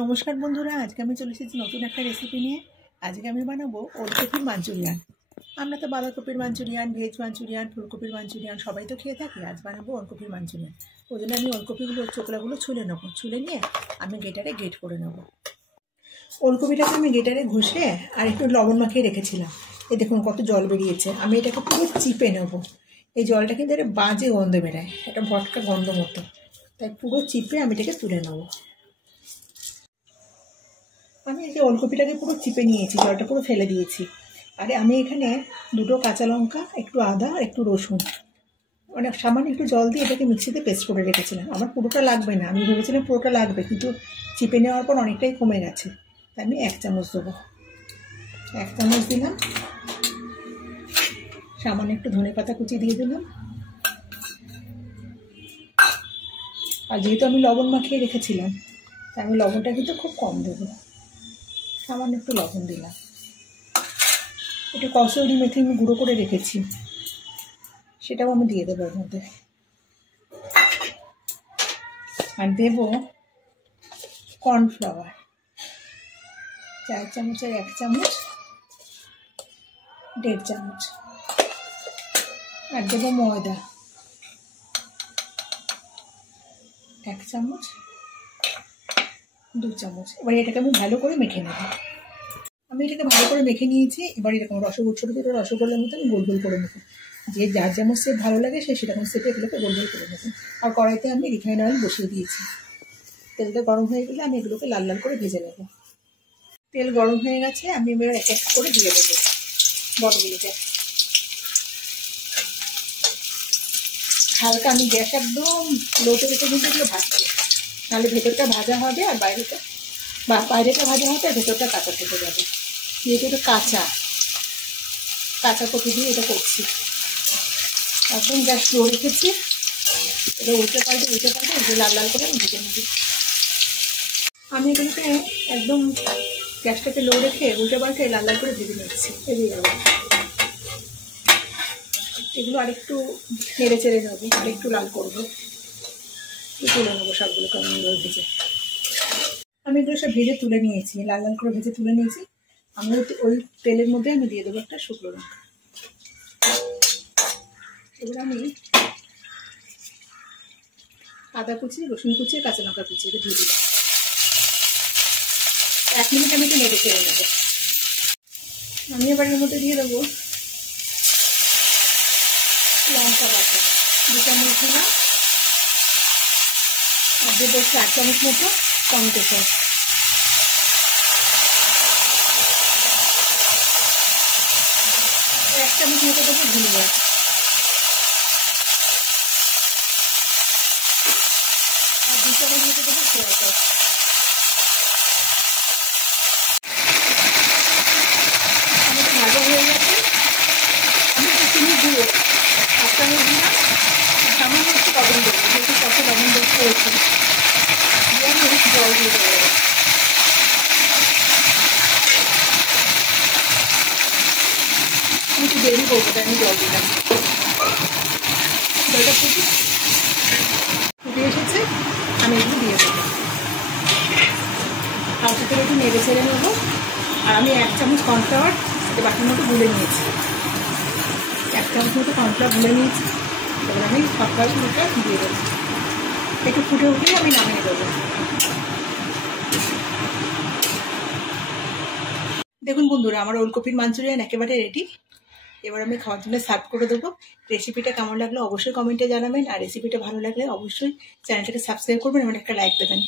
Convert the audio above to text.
নমস্কার বন্ধুরা, আজকে আমি চলে এসেছি নতুন একটা রেসিপি নিয়ে। আজকে আমি বানাবো ওলকপির মাঞ্চুরিয়ান। আমরা তো বাঁধাকপির মাঞ্চুরিয়ান, ভেজ মাঞ্চুরিয়ান, ফুলকপির মাঞ্চুরিয়ান সবাই তো খেয়ে থাকি। আজ বানাবো ওলকপির মাঞ্চুরিয়ান। ওই জন্য আমি ওলকপিগুলো চোকলাগুলো ছুলে নেবো। ছুলে নিয়ে আমি গ্রেটারে গ্রেট করে নেবো। ওলকপিটাকে আমি গ্রেটারে ঘষে আর একটু লবণ মাখিয়ে রেখেছিলাম। এই দেখুন কত জল বেরিয়েছে। আমি এটাকে পুরো চিপে নেবো। এই জলটা কিন্তু একটা বাজে গন্ধ বেরোয়, একটা ভটকা গন্ধ মতো। তাই পুরো চিপে আমি এটাকে তুলে নেবো। আমি এই যে ওলকপিটাকে পুরো চিপে নিয়েছি, জলটা পুরো ফেলে দিয়েছি। আর আমি এখানে দুটো কাঁচা লঙ্কা, একটু আদা আর একটু রসুন, মানে সামান্য একটু জল দিয়ে এটাকে মিক্সিতে পেস্ট করে রেখেছিলাম। আমার পুরোটা লাগবে না, আমি ভেবেছিলাম পুরোটা লাগবে, কিন্তু চিপে নেওয়ার পর অনেকটাই কমে গেছে। তাই আমি 1 চামচ দেবো। 1 চামচ দিলাম। সামান্য একটু ধনেপাতা কুচি দিয়ে দিলাম। আর যেহেতু আমি লবণ মাখিয়ে রেখেছিলাম, তাই আমি লবণটা কিন্তু খুব কম দেবো। সামান্য একটু লবণ দিলাম। একটু কসুরি মেথি আমি গুঁড়ো করে রেখেছি, সেটাও আমি দিয়ে দেবো এর মধ্যে। আর দেবো কর্নফ্লাওয়ার 4 চামচের 1 চামচ, 1.5 চামচ। আর দেবো ময়দা 1 চামচ, 2 চামচ। এবার এটাকে আমি ভালো করে মেখে নেব। আমি এটাকে ভালো করে মেখে নিয়েছি। এবার এরকম ছোটো ছোটো রসগোল্লার মতো আমি গোল গোল করে নেব। যে যার যেমন শেপ ভালো লাগে সে সেরকম শেপে এগুলোকে গোল গোল করে নেব। আর কড়াইতে আমি রিফাইন অয়েল বসিয়ে দিয়েছি। তেলটা গরম হয়ে গেলে আমি এগুলোকে লাল লাল করে ভেজে নেব। তেল গরম হয়ে গেছে, আমি এবার এক এক করে দিয়ে দেবো বড়গুলোতে। হালকা আমি গ্যাস একদম লোতে রেখে কিন্তু এগুলো ভাজছি, নাহলে ভেতরটা ভাজা হবে আর বাইরেটা ভাজা হবে আর ভেতরটা কাঁচা থেকে যাবে। যেহেতু এটা কাঁচা কপি দিয়ে এটা করছি, একদম গ্যাস লো রেখেছি। এটা উল্টে পাল্টে এটা লাল লাল করে ভেজে নেব। আমি এগুলোকে একদম গ্যাসটাকে লো রেখে উল্টে পাল্টে লাল লাল করে ভেজে নিচ্ছি। এগুলো আরেকটু নেড়ে চেড়ে নেবো, আরেকটু লাল করবো, তুলে নেবো সবগুলোকে আমি ভেজে। আমি এগুলো সব ভেজে তুলে নিয়েছি, লাল লাল করে ভেজে তুলে নিয়েছি। আমি ওই তেলের মধ্যে আমি দিয়ে দেবো একটা শুকনো লঙ্কা। এবার আমি আদা কুচি, রসুন কুচি, কাঁচা লঙ্কা কুচি এটা দিয়ে দিলাম। 1 মিনিট আমি একটু নেড়ে চেড়ে নেবো। আমি এবার এর মধ্যে দিয়ে দেবো লঙ্কা বাটা 2 চামচ দিলাম। আর দেবো 4 চামচ মতো টমেটো সস। আর 1 চামচ মতো দেবো ভিনেগার। আর 2 চামচ মতো দেবো সয়া সস। আমাদের ভাজা হয়ে গেছে। আমি একটু চিনি দিয়ে 1 চামচ দিলাম। সামান্য একটু লবণ দেবো, যেহেতু কত লবণ দেবো হয়েছে। দিয়ে আমি জল দিয়ে দেবো। আমি একটু দেরি করবো, তাই আমি জল দিলাম। জলটা ফুটে এসেছে, আমি এগুলো দিয়ে দেবো। হালকা করে একটু নেড়ে ছেড়ে নেবো। আর আমি 1 চামচ কর্নফ্লাওয়ার বাটির মতো গুলে নিয়েছি। 1 চামচ মতো কর্নফ্লাওয়ার গুলে নিয়েছি। এবার আমি সবগুলোটা দিয়ে দেবো। একটু ফুটে উঠলে আমি নামিয়ে দেবো। দেখুন বন্ধুরা, আমার ওলকপির মাঞ্চুরিয়ান একেবারে রেডি। এবার আমি খাওয়ার জন্য সার্ভ করে দেবো। রেসিপিটা কেমন লাগলো অবশ্যই কমেন্টে জানাবেন। আর রেসিপিটা ভালো লাগলে অবশ্যই চ্যানেলটাকে সাবস্ক্রাইব করবেন এবং একটা লাইক দেবেন।